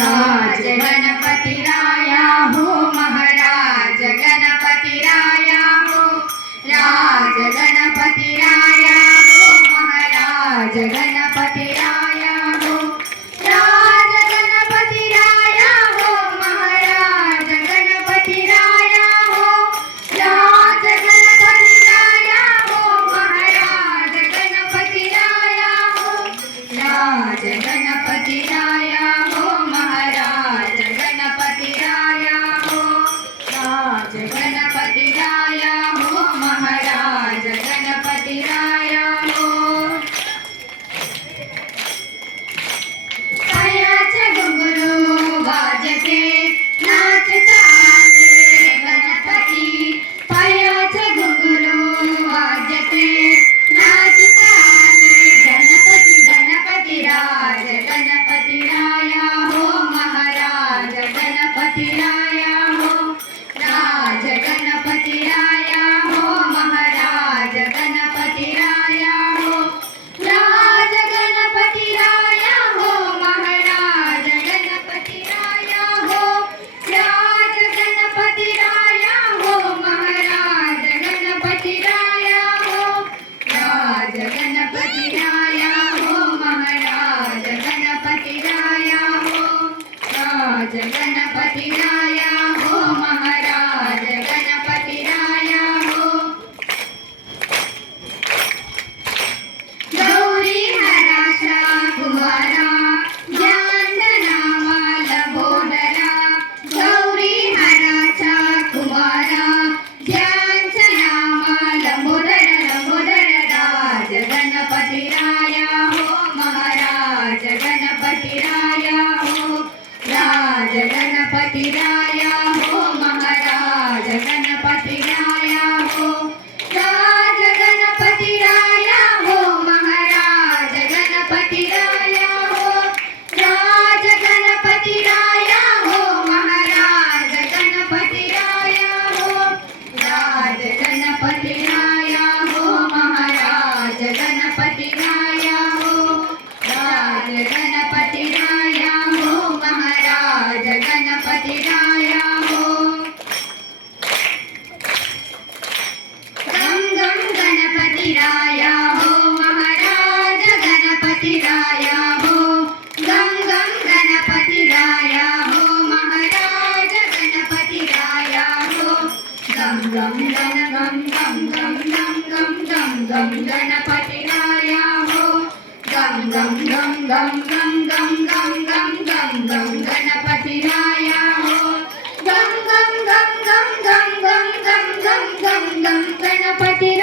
राज गणपती राया हो महाराज गणपती राया हो राज गणपती राया हो महाराज गणपती राया हो राज गणपती राया हो महाराज गणपती राया हो राज गणपती राया हो महाराज गणपती राया हो राज गणपती राया हो महाराज गणपती राया हो राज गणपती राया हो महाराज गणपती राया हो पायाचे घुंगरू वाजते नाचता आले गणपती पायाचे घुंगरू वाजते नाचता आले गणपती गणपती राज गणपती राया हो महाराज गणपती राया हो राज गणपती राया हो महाराज गणपती राया हो राज गणपती राया हो महाराज गणपती राया हो राज गणपती राया हो महाराज गणपती राया हो राज गणपती राया हो महाराज गणपती राया हो राज गणपती राया हो महाराज गणपती राया हो गौरी हराशा कुमारा ज्ञाननामाल बोधरा गौरी हराशा कुमारा ज्ञाननामाल बोधर राज गणपती राया हो महाराज गणपती राया हो राज गणपती राया हो महाराज गणपती राया हो राज गणपती राया हो महाराज गणपती राया हो राज गणपती राया हो महाराज गणपती राया हो राज गणपती राया हो महाराज गणपती राया हो राज गणपती राया हो महाराज गणपती राया हो गम गम गणपती राया हो महाराज गणपती राया हो गम गम गणपती राया हो महाराज गणपती राया हो गम गम गण गम गम गम गम गम गम गम गणपती राया हो गम गम गम गम गम गम गम गम गम गम गणपती राया हो गम गम गम गम गम गम गम गम गम गम गणपती